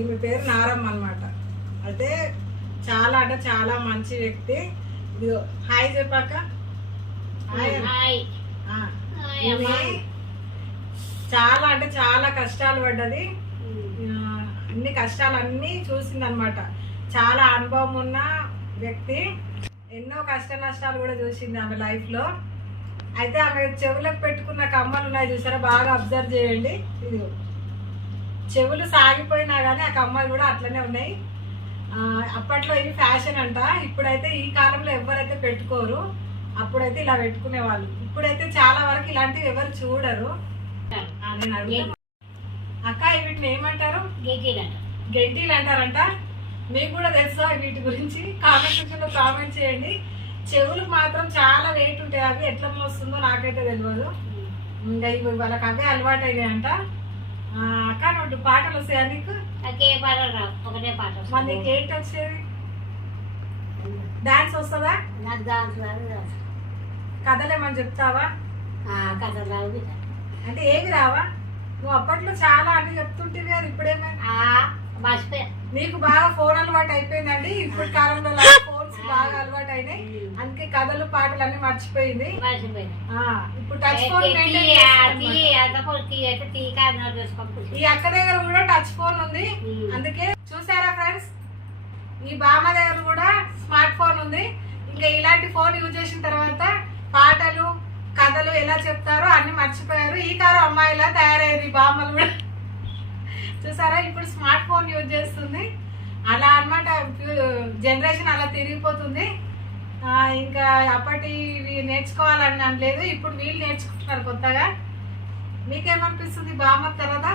ఈమె పేరు నారమ్మ అనమాట. అయితే చాలా అంటే చాలా మంచి వ్యక్తి. ఇదిగో హాయ్ చెప్పాక చాలా అంటే చాలా కష్టాలు పడ్డది. అన్ని కష్టాలన్నీ చూసిందనమాట. చాలా అనుభవం ఉన్న వ్యక్తి. ఎన్నో కష్ట నష్టాలు కూడా చూసింది ఆమె లైఫ్లో. అయితే ఆమె చెవులకు పెట్టుకున్న కమ్మలు ఉన్నాయి చూసారా, బాగా అబ్జర్వ్ చేయండి. ఇదిగో చెవులు సాగిపోయినా కానీ ఆ కమ్మలు కూడా అట్లనే ఉన్నాయి. అప్పట్లో ఇవి ఫ్యాషన్ అంట. ఇప్పుడైతే ఈ కాలంలో ఎవరైతే పెట్టుకోరు, అప్పుడైతే ఇలా పెట్టుకునే వాళ్ళు. ఇప్పుడైతే చాలా వరకు ఇలాంటివి ఎవరు చూడరు. నేను అడుగుతాను అక్క, వీటిని ఏమంటారు? గెంటీలు అంటారంట. మీకు కూడా తెలుసా వీటి గురించి? కామెంట్ సెక్షన్లో కామెంట్ చేయండి. చెవులు మాత్రం చాలా వెయిట్ ఉంటాయి. అవి ఎట్లా మోస్తుందో నాకైతే తెలియదు. ఇంకా ఇవి వాళ్ళకి అవే అలవాటు అయినాయి అంట. అక్క నువ్వు పాటలు వస్తాయా నీకు? ఒకటే పాట. మరి నీకు ఏంటి వచ్చేది? డాన్స్ వస్తుందా? నాకు డాన్స్ కథలేమని చెప్తావా? కథలు రావు. అంటే ఏమి రావా? నువ్వు అప్పట్లో చాలా అన్ని చెప్తుంటేవి కదా, ఇప్పుడేమైనా మర్చిపోయా. నీకు బాగా ఫోన్ అలవాటు అయిపోయిందండి. ఇప్పుడు కాలంలో ఫోన్స్ బాగా అలవాటు అయినాయి, అందుకే కథలు పాటలు అన్ని మర్చిపోయింది. ఇప్పుడు టచ్ ఫోన్ ఈ అక్క దగ్గర కూడా టచ్ ఫోన్ ఉంది. అందుకే చూసారా ఫ్రెండ్స్, ఈ బామ్మ దగ్గర కూడా స్మార్ట్ ఫోన్ ఉంది. ఇంకా ఇలాంటి ఫోన్ యూజ్ చేసిన తర్వాత పాటలు కథలు ఎలా చెప్తారో అన్ని మర్చిపోయారు. ఈ కారు అమ్మాయిలా తయారయ్యారు ఈ బామ్మలు కూడా. చూసారా, ఇప్పుడు స్మార్ట్ ఫోన్ యూజ్ చేస్తుంది. అలా అన్నమాట, జనరేషన్ అలా తిరిగిపోతుంది. ఇంకా అప్పటివి నేర్చుకోవాలని అనలేదు, ఇప్పుడు వీళ్ళు నేర్చుకుంటున్నారు కొత్తగా. మీకేమనిపిస్తుంది బామ్మ తర్వాత?